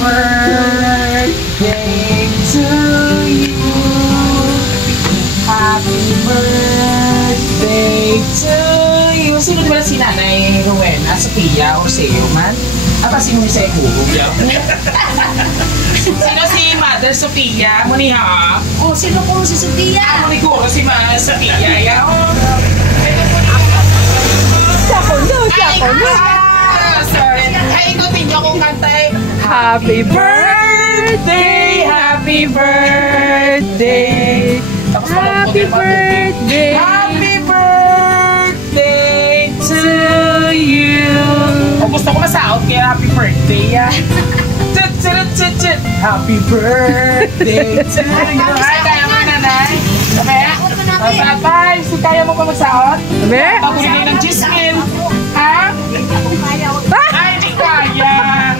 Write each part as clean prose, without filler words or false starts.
birthday to you. Happy birthday to you. Sino ba si Nanay Rowena? Sophia o Seo man? Apa sino ni Seo? Sino si Mother Sophia? Muniha? Oh, sino po si Sophia? Muni ko si Mother Sophia. Siya po. Sorry. Ay, ikutin niyo kung kantay. Happy birthday! Happy birthday! Happy birthday! Happy birthday to you! O, gusto ko masaot kaya happy birthday, ya. Happy birthday to you! Ay, kaya mo, nanay? Okay? Bye! Si kaya mo pa magsaot? Sabi? Pabuli ng Gismin! Ha? Ay, di kaya!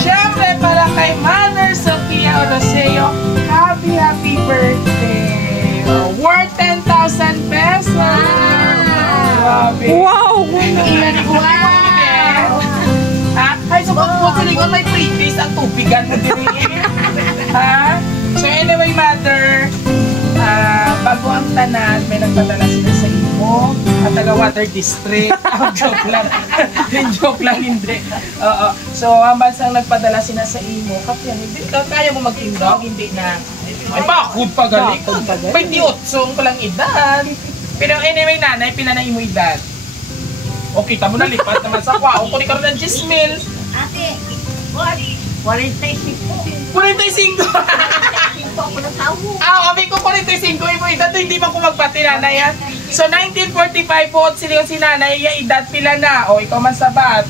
Siyempre, para kay Mother Sophia Oroseo, happy birthday! Worth 10,000 pesos! Grabe! Wow! Ilan ko ha? Ay, so kung sa likod may freebies ang tubigan mo din ha? So anyway, Mother, bago ang tanan, may nagpadala sila sa imo at taga-Water District. Joke lang. Joke lang, hindi. So, ang bansang nagpadala sila sa imo, kapyan, hindi kaya mo mag-indog, hindi na. Ay, bakod pa galing. 28 ko lang edad. Pero anyway, nanay, pila na imo edad? O, kita mo na, lipat naman sa kwa. O, kung ikaw ng 10 mil. Ate, 45. 45! Kami ko 45 imo edad, hindi man ko magpati nanay yan. So 1945 po sila si nanay, yung edad pila na. O ikaw man sabat.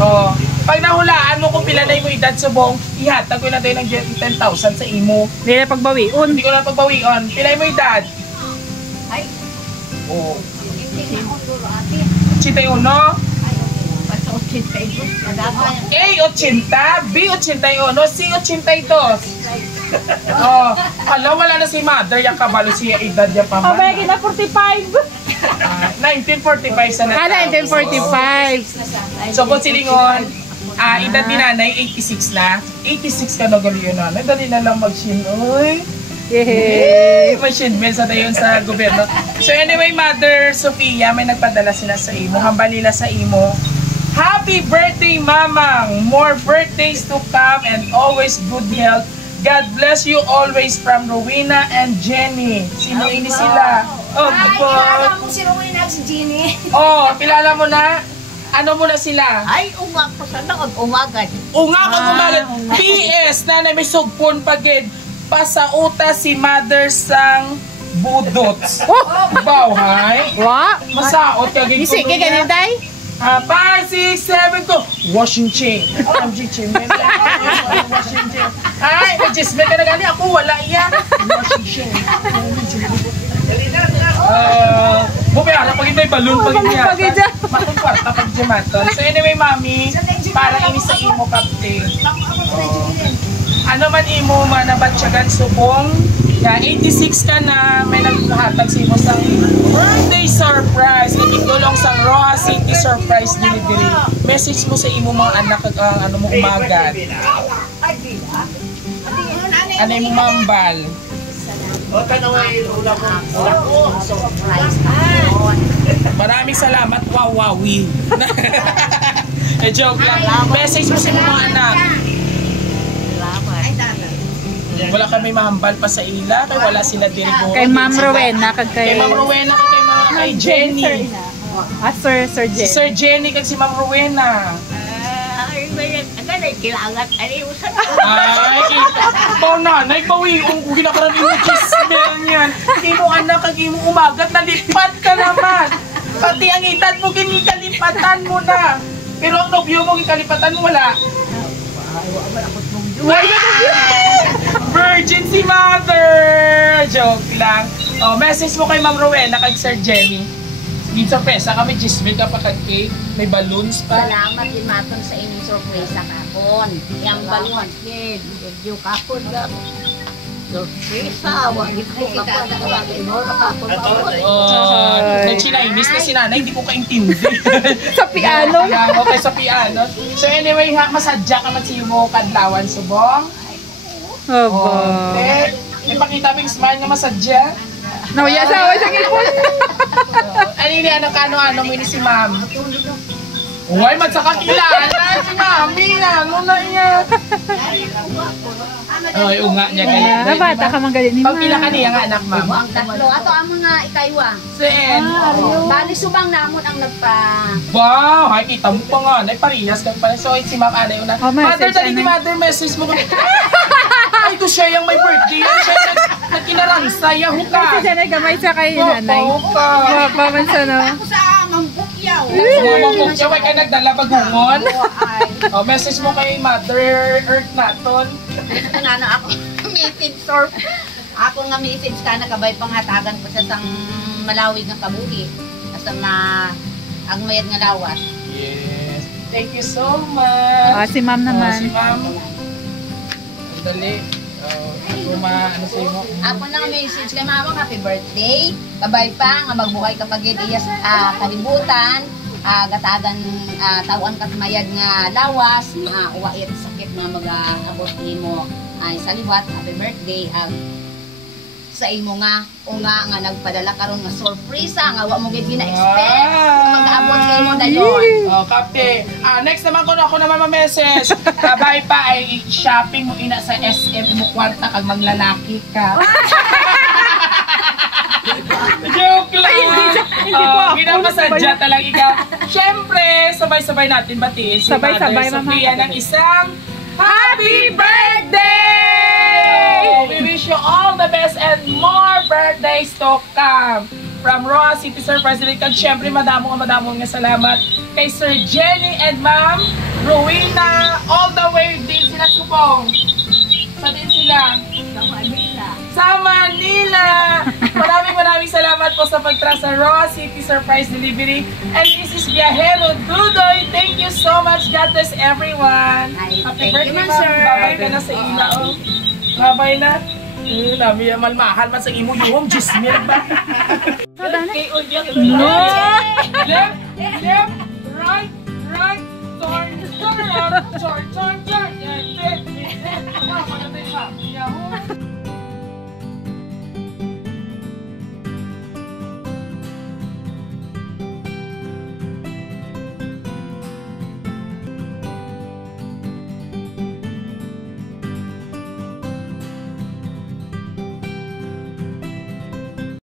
O, pag nahulaan mo kung pila na imo edad subong, ihatag ko na tayo ng 10,000 sa imo. Hindi na pagbawiun. Hindi ko na pagbawion. Pila imo edad? Ay, O, hindi na ako dulo, ate. 81. Ay, basta 82. Madama. A, 80. B, 81. C, 82. Oh, alam, wala na si Mother, yung kabalo siya edad niya pa man. Abay, na 45. 1945 sa natapos. 1945. So, kung silingon, edad ni nanay, 86 na. 86 ka na gali yun, nanay. Dali na lang mag-shin. Uy! Yay! May shinmen sa dayon sa gobyerno. So, anyway, Mother Sophia, may nagpadala sila sa imo. Hambal nila sa imo. Happy birthday, Mamang! More birthdays to come and always good health. God bless you always from Rowena and Jenny. Sino ini sila? Oh, Ay, kilala mo si Rowena at si Jenny. Oh, kilala mo na? Ano mo na sila? Ay, umag po sa nakag umagan. Unga kang umagat. PS, nanay may sugpon pagid. Pasauta si Mother sang budots. Bawhay. Wa? Masaot ka gid. Isi, kaya ganyan tayo? 5, 6, 7 ko. Washing chain. Washing chain. Washing chain. Ay, may jisme ka na gani. Ako wala iya. Washing chain. Bumiyara pag may balloon pag niya. Matungkwarta pag jimaton. So anyway, mami, para ini sa imo kapte. Ano man imo manabatsyagan subong. 86 ka na, may naghatag sa imo sa birthday surprise. Ikigulong sa Roa City Surprise Delivery. Message mo sa imo mga anak ano mo umagat. Ano yung mambal? Maraming salamat, wawawi. Joke lang. Message mo sa mga anak. Wala kami mahambal pa sa ila, kaya wala sila dirigo. Kay Ma'am Rowena, kay Ma'am Rowena, kay Jenny. Sir Jenny. Sir Jenny, kag si Ma'am Rowena. Ay, may kilangat. Ay, usan. Ay, ikaw nanay, bawiong kung ginakaran mo chismel niyan. Hindi mo anak, kag mo umagat, nalipat ka naman. Pati ang edad mo, kinikalipatan mo na. Pero ang nobyo mo, kikalipatan mo, wala. Virgin si Mother! Joke lang. Oh, message mo kay Ma'am Rowena, kay Sir Jenny. Dito sa pesa kami, gismil ka pa kag cake. May balloons pa. Salamat din matong sa inyong surprise sa kapon. Yang balon, kid. Medyo kapon lang. Surprise, wag ko kapag mo nakapagod. May Chinese na si nanay, hindi ko kaintindi. Sa piano. Okay, sa piano. So anyway, masadya ka man siyo mo kadlawan subong. Obo. Ipakita mo yung smile nga masadya. Nauya sa awa sa ipon. Ano yun, ano mo yun si ma'am? Uy, magsakakilala si mami. Ano na iya? Ay, unga niya ganyan. Bata ka man galit ni Pag pila ka ma. niya nga anak, ma'am? Ang tatlo, ato ang mga ikaywa. Sen. Bali subang namon ang nagpa... Wow, ay kita mo pa nga. Nay parehas kang pala. So, si ma'am Ana yun na. Oh, Mother, message, dali ni Ana. mother, message mo. Ay, ito siya yung may birthday. Siya yung nagkinaransay. Huka. Kasi dyan ay gamay sa kay nanay. Huka. Wapa man sa no. Ako sa mambukyaw. Mamamok siya, wag ka nagdala bagungon. Oh, message mo kay Mother Earth naton. Ano ako, message sir. Ako nga message ka nakabay panghatagan ko sa sang malawig ng kabuhi. Asa ang mayad nga lawas. Yes. Thank you so much. Si ma'am Si naman. ma'am. Dali. Ano sa'yo mo? Ako na nga message kay mama, happy birthday. Kabay pa nga magbuhay kapag iyas kalibutan. Gatagan tawon kat mayad nga lawas, uwait sakit nga mag-abot nimo ay sa liwat. Happy birthday. Sa imo nga unga nga nagpadala karon nga surprise nga wa mo gid gina-expect mag-abot kay mo dayon. Oh, kapte. Next naman ko na ako naman ma-message. Kabay pa ay shopping mo ina sa SM mo kwarta kag maglalaki ka. Joke lang. Ginamasadya talaga ikaw. Siyempre, sabay-sabay natin batiin si Sabay-sabay, Mother Mama. Sofia ng isang Happy Birthday! We wish you all the best and more birthdays to come. From Roa City Sir President, kag siyempre madamo nga salamat kay Sir Jenny and Ma'am Rowena, all the way din sila Supong. Sa din sila. Sa Manila! Maraming salamat po sa pagtrasa Roa City Surprise Delivery. And this is Viajero Dudoy. Thank you so much. God bless everyone. Happy birthday, you, ma'am. sir. Babay ka na sa ila. Oh. Babay na. Nami malmahal man sa imo yung jismir ba? Okay, No! Left, left, right, right, turn, turn, turn, turn, turn, turn. Yan, left, left. Ano na tayo, ma'am? Yahoo!